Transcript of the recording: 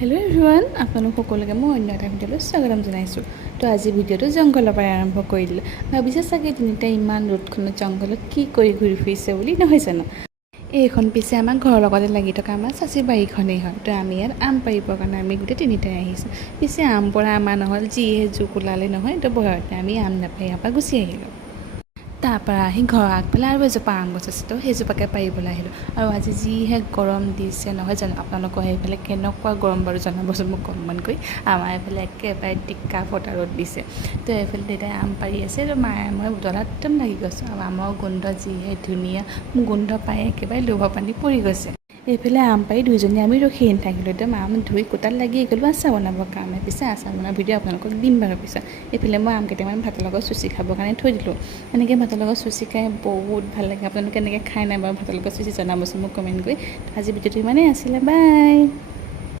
Hello' everyone, আপোনালোক সকলোকে মই অন্য এটা ভিডিঅ'লৈ স্বাগতম জনাইছোঁ। তো আজি ভিডিঅ'টো জংঘলৰ পৰাই আৰম্ভ কৰি দিলোঁ। ভাবিছে চাগে তিনিটা ইমান ৰ'দখনত জংঘলত কি কৰি ঘূৰি ফুৰিছে বুলি, নহয় জানো? এইখন পিছে আমাৰ ঘৰৰ লগতে লাগি থকা আমাৰ চাচি বাৰীখনেই হয়। তো আমি ইয়াত আম পাৰিবৰ কাৰণে আমি গোটেই তিনিটাই আহিছোঁ। পিছে আম পৰা আমাৰ নহ'ল, যিহে জোক ওলালে নহয়, তো ভয়তে আমি আম নাপাই ইয়াৰ পৰা গুচি আহিলোঁ। তাৰপৰা আহি ঘৰৰ আগফালে আৰু এজোপা আম গছ আছে, তো সেইজোপাকে পাৰিবলৈ আহিলোঁ। আৰু আজি যিহে গৰম দিছে, নহয় জানো? আপোনালোকৰ সেইফালে কেনেকুৱা গৰম বাৰু জনাবচোন মোক কমেণ্ট কৰি। আমাৰ এইফালে একেবাৰে টিকা ফটা ৰ'দ দিছে। তো এইফালে দেউতাই আম পাৰি আছে, তো মায়ে মই বুটলাত একদম লাগি গৈছোঁ। আৰু আমৰ গোন্ধ যিহে ধুনীয়া, গোন্ধ পাই একেবাৰে লোভৰ পানী পৰি গৈছে। এইফালে আম পাৰি দুইজনী আমি ৰখিয়ে নাথাকিলোঁ, একদম আম ধুই কোটাত লাগি গ'লোঁ আচাৰ বনাবৰ কাৰণে। পিছে আচাৰ বনোৱাৰ ভিডিঅ' আপোনালোকক দিম বাৰু পিছত। এইফালে মই আম কেইটামান ভাতৰ লগত চুচি খাবৰ কাৰণে থৈ দিলোঁ। এনেকৈ ভাতৰ লগত চুচি খাই বহুত ভাল লাগে। আপোনালোকে এনেকৈ খাই নাই বাৰু ভাতৰ লগত চুচি জনাবচোন মোক কমেণ্ট কৰি। আজি ভিডিঅ'টো ইমানেই আছিলে, বাই।